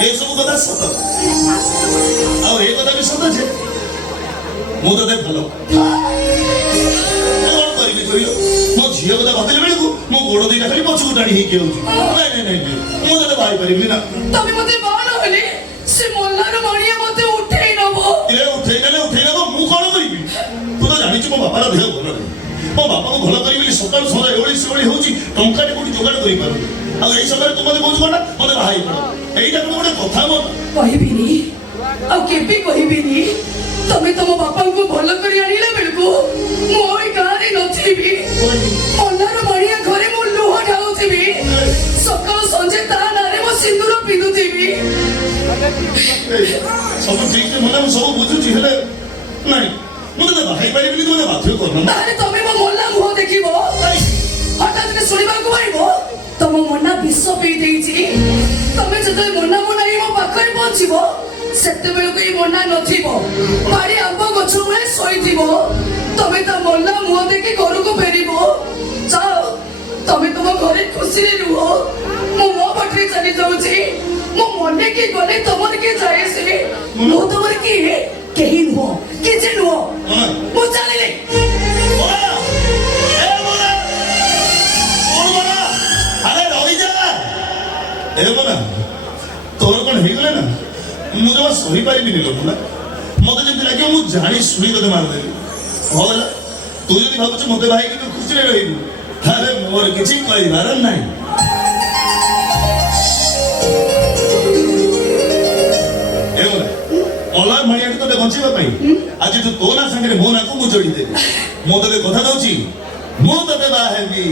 ए सब कथा सत आ ए कथा भी सत जे मु तो भल कौन करी कहल मो झील कथा भाविले बेलू मो गोड़ दुईटा खाली पछकू टाणी होगी मुझे भाई पारि ना तबे मते बाण होले से मोल्लार मणिया मते उठेई नबो ए उठेई नबो मु कोन करिबि तू तो जानि छु मो बापार देह भल नहीं मो बापा को भल करी बोली सकाळ सदा एवढी सेवढी होची टंकाटे कोठी जोगाड़ करि पारु आ एई समय तू मते बोझ कोना मते भाई पड़ एईटा तो गोटे कथा मो कहिबिनी आ केबे कहिबिनी तमे तमो बापा को भल करी आनिले बेलको मो ओई गारे नथिबी मोल्लार मणिया घरे मो लोह ढाउथिबी सकाळ संजे ता नारे मो सिंदूर पिदुथिबी सब ठीक से मने सब बुझुची हेले नहीं मुझे भाई पारि बोली तू मते बाध्य करना तारे तमे मो मोल्ला मुह देखिबो हठात के सुनिबा को आइबो तमो मन्ना विश्व पी देइची तमे जते मन्ना मुनाई मो पाखरे पहुंचीबो सेते बेलको ई मन्ना नथिबो बाड़ी आंब गछ मुळे सोइथिबो तमे त मोल्ला मुह देखि घर को फेरिबो जाओ तमे तुम घरे खुशी रे रुहो मो पटरे चली जाउची मो मने के गले तमर के जाए से मो तमर की केही नुहो किजे नुहो मो चले तोर कौन हो गले ना मुझे जमा सही पारि लोक ना मत जमी लगे मुझे जानी शुणी तोते मारदेवी भला तू जब भावुँ मत भाई कि खुशी रही अरे मोर किसी कहबार ना अला मणिया तो बचाई आज तू तो ना सागे मो ना को मुझे जोड़ी देवी मो ते कथा दूची मो ते बाहेबी